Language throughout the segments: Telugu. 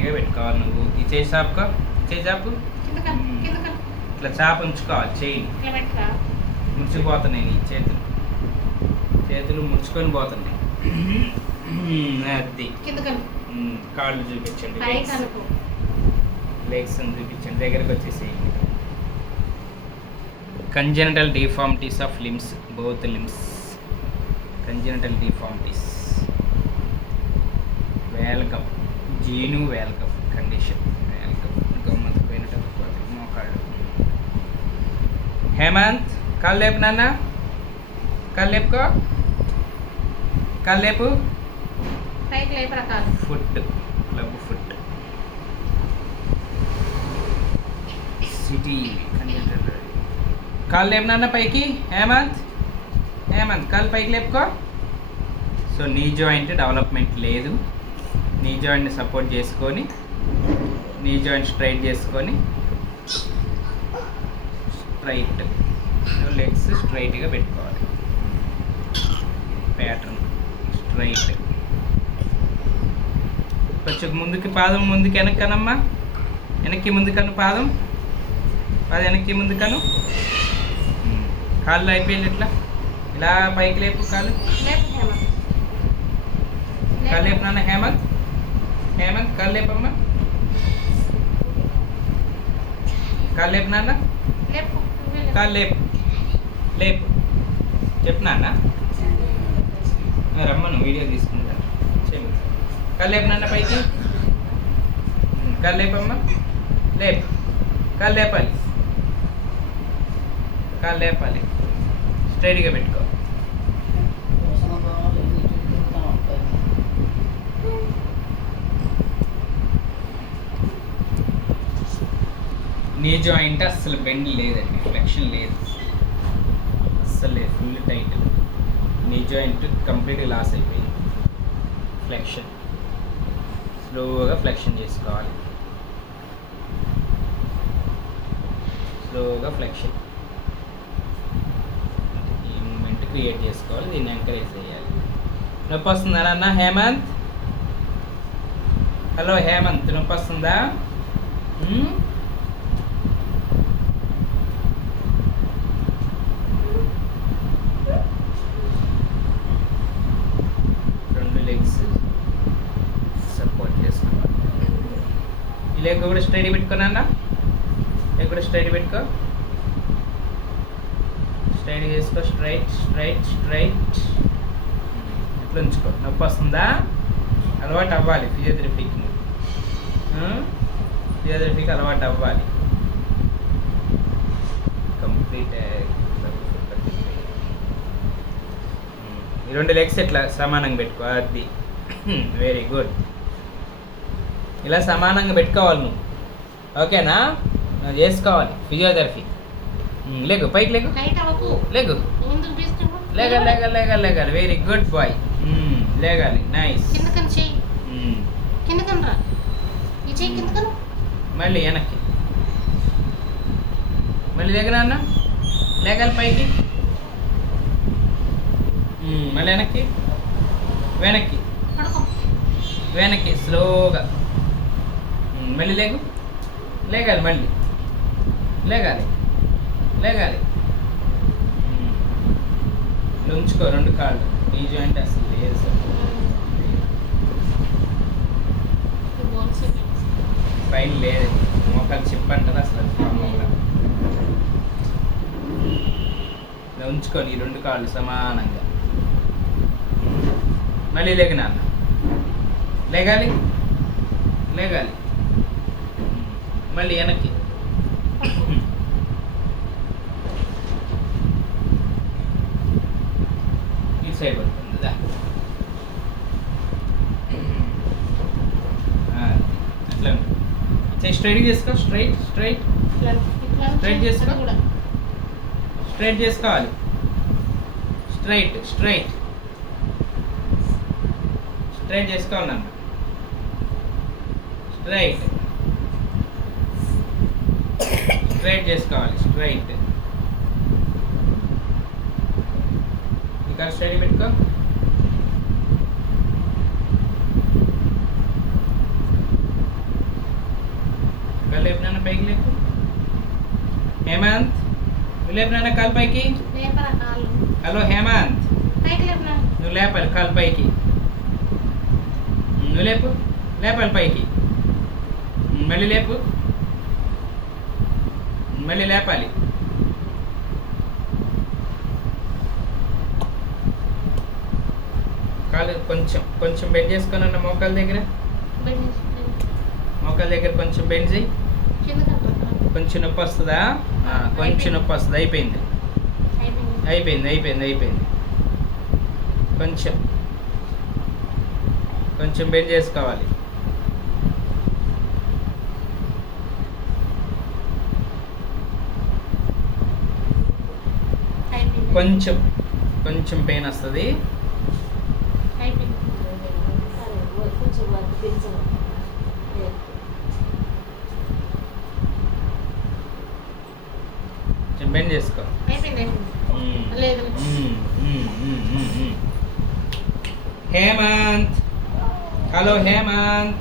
స్ట్రైట్గా పెట్టుకోవాలి. నువ్వు ఈ చేయి చాపుకో, చేయి చాపు, ఇట్లా చాపు ఉంచుకోవాలి. చేయి ముడిచిపోతున్నాయి, నీ చేతులు ముడుచుకొని పోతున్నాయి. అది కాళ్ళు చూపించండి, లెగ్స్ చూపించండి, దగ్గరకు వచ్చేసేయండి. Congenital deformities of limbs, both limbs. Congenital deformities. Valgum genu, valgum condition, valgum. గమ్మత్తు పోయినట్టు మోకాళ్ళు. హేమంత్ కాళ్ళు లేపు నాన్న, కాళ్ళు లేపుకో, కాళ్ళు లేపు. Foot, club foot. సిటీ కాళ్ళు లేపు నాన్న పైకి. హేమంత్ కాళ్ళు పైకి లేపుకో. సో నీ జాయింట్ డెవలప్మెంట్ లేదు. నీ జాయింట్ని సపోర్ట్ చేసుకొని, నీ జాయింట్ స్ట్రైట్ చేసుకొని, స్ట్రైట్ లెగ్స్ స్ట్రైట్గా పెట్టుకోవాలి. Pattern straight. కొంచెం ముందుకి, పాదం ముందుకి వెనక్కనమ్మా, వెనక్కి ముందుకను, పాదం వెనక్కి ముందుకను. కాళ్ళు అయిపోయింది, ఇట్లా ఇలా పైకి లేపు. కాళ్ళు లేపు నాన్న. హేమంత్ కాళ్ళు లేపమ్మా, కాళ్ళు లేపు నాన్న, కాళ్ళు లేపు చెప్పు నాన్న. రమ్మను, వీడియో తీసుకుంటా. కాళ్ళు లేపు నాన్న పైకి. కాళ్ళు లేపమ్మా, లేపు. కాళ్ళు లేపాలి, కాళ్ళు లేపాలి. స్ట్రైట్గా పెట్టుకో. నీ జాయింట్ అస్సలు బెండ్ లేదండి, ఫ్లెక్షన్ లేదు అస్సలు లేదు. Full tight. నీ జాయింట్ కంప్లీట్గా లాస్ అయిపోయింది. ఫ్లెక్షన్ స్లోగా ఫ్లెక్షన్ చేసుకోవాలి. స్లోగా ఫ్లెక్షన్, ఈ మూమెంట్ క్రియేట్ చేసుకోవాలి. దీన్ని ఎంకరేజ్ చేయాలి. నొప్పి వస్తుందా నాన్న? హేమంత్, హలో హేమంత్, నొప్పి వస్తుందా? ఈ లెగ్ కూడా స్ట్రైట్ పెట్టుకున్నా, లెగ్ కూడా స్ట్రైట్ పెట్టుకో. స్ట్రైట్ చేసుకో. స్ట్రైట్ ఇట్లా ఉంచుకో. నొప్పి వస్తుందా? అలవాటు అవ్వాలి. ఫిజియోథెరపీకి అలవాటు అవ్వాలి. కంప్లీట్. ఈ రెండు లెగ్స్ ఇట్లా సమానంగా పెట్టుకో. అది వెరీ గుడ్. ఇలా సమానంగా పెట్టుకోవాలి నువ్వు, ఓకేనా? చేసుకోవాలి ఫిజియోథెరపీ. లేగు, పైకి లేగు, లేగాలి. Very good boy. లేగాలి, నైస్. మళ్ళీ వెనక్కి, మళ్ళీ లేగనా, లేగాలి పైకి, మళ్ళీ వెనక్కి స్లోగా. మళ్ళీ లేగాలి, మళ్ళీ లేగాలి. ఉంచుకో రెండు కాళ్ళు. ఈ జాయింట్ అసలు లేదు సార్. పైన లేదు, మోకాలు చెప్పంటారు అసలు. ఉంచుకొని ఈ రెండు కాళ్ళు సమానంగా. మళ్ళీ లేగాలి. మళ్ళీ వెనక్కి. ఈ సైడ్ పడుతుంది. అట్లా స్ట్రైట్ చేసుకో. స్ట్రైట్ చేసుకోవాలి. స్ట్రైట్ చేసుకోవాలి నాన్న. స్ట్రైట్ చేసుకోవాలి. ఇక్కడ స్ట్రైట్ పెట్టుకో. పైకి లేపు. హేమంత్ నువ్వు లేపు నాన్న కాలు పైకి. హలో హేమంత్ నువ్వు లేపాలి కాలు పైకి. నువ్వు లేపు, లేపాలి పైకి. మళ్ళీ లేపు, మళ్ళీ లేపాలి. కాలు కొంచెం కొంచెం బెండ్ చేసుకొని అన్న మోకాల దగ్గర. మోకాల దగ్గర కొంచెం బెండ్ చేయి. కొంచెం నొప్పి వస్తుందా? కొంచెం నొప్పి వస్తుంది. అయిపోయింది అయిపోయింది అయిపోయింది అయిపోయింది. కొంచెం కొంచెం బెండ్ చేసుకోవాలి. కొంచెం కొంచెం పెయిన్ వస్తుంది. బెండ్ చేసుకో. హేమంత్ హలో హేమంత్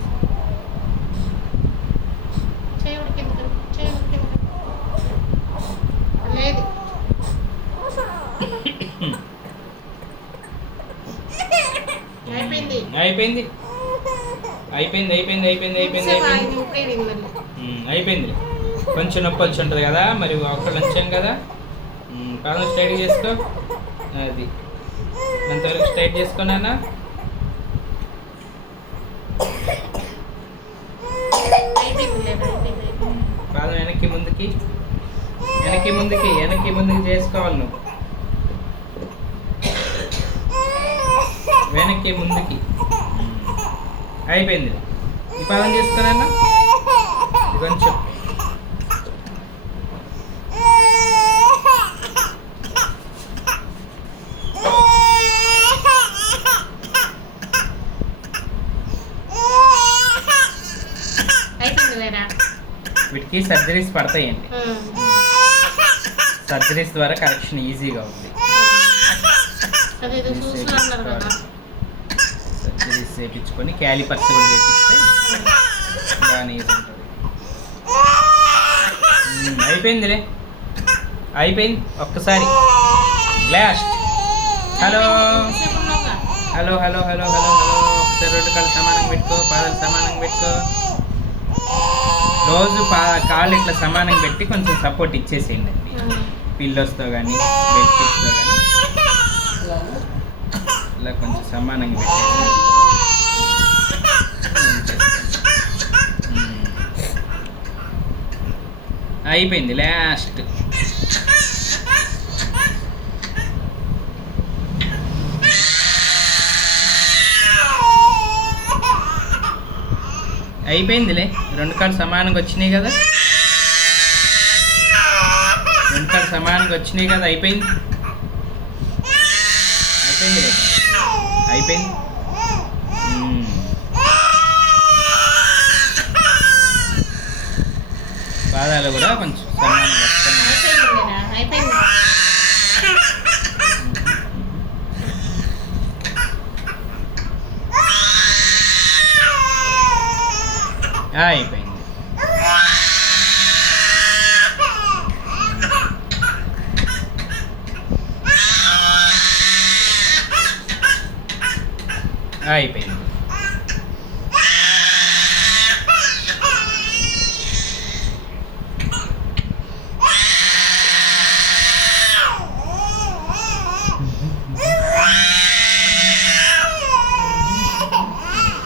అయిపోయింది అయిపోయింది అయిపోయింది అయిపోయింది అయిపోయింది అయిపోయింది. కొంచెం నొప్పి వచ్చి ఉంటుంది కదా, మరి ఒక్కళ్ళు ఉంచాం కదా. పాదం స్ట్రైట్ చేసుకో. అది అంతవరకు స్ట్రైట్ చేసుకున్నానా. పాదం వెనక్కి ముందుకి వెనక్కి ముందుకి వెనక్కి ముందుకి చేసుకోవాలి. నువ్వు వెనక్కి ముందుకి. అయిపోయింది. ఈ పాదం చేసుకున్నా కొంచెం. వీటికి సర్జరీస్ పడతాయండి. సర్జరీస్ ద్వారా కరెక్షన్ ఈజీగా ఉంది. సర్జరీస్ చేయించుకొని క్యాలిపర్స్ కూడా చేపిస్తే బాగానే ఉంటుంది. అయిపోయిందిలే అయిపోయింది. ఒక్కసారి last. Hello hello hello hello hello hello. ఒకసారి రెండు కాళ్ళు సమానంగా పెట్టుకో, పాదాలు సమానంగా పెట్టుకో. రోజు కాళ్ళు ఇట్లా సమానంగా పెట్టి కొంచెం సపోర్ట్ ఇచ్చేసేయండి. పిల్లోస్తో కానీ బెడ్షీట్స్తో కానీ ఇలా కొంచెం సమానంగా పెట్టేసి అయిపోయింది. లాస్ట్. అయిపోయిందిలే. రెండు కాళ్ళు సమానంగా వచ్చినాయి కదా. రెండు కాళ్ళు సమానంగా వచ్చినాయి కదా. అయిపోయింది అయిపోయింది అయిపోయింది. పాదాలు కూడా కొంచెం సమానంగా వస్తాయి. అయిపోయింది. అయిపోయింది.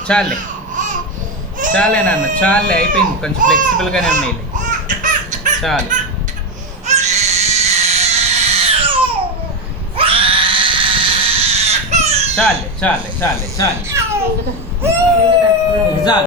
చాలే చాలే నాన్న చాలే. అయిపోయింది. కొంచెం ఫ్లెక్సిబుల్గానే ఉన్నాయి. చాలు. చాలే చాలే చాలే చాలే చాలు.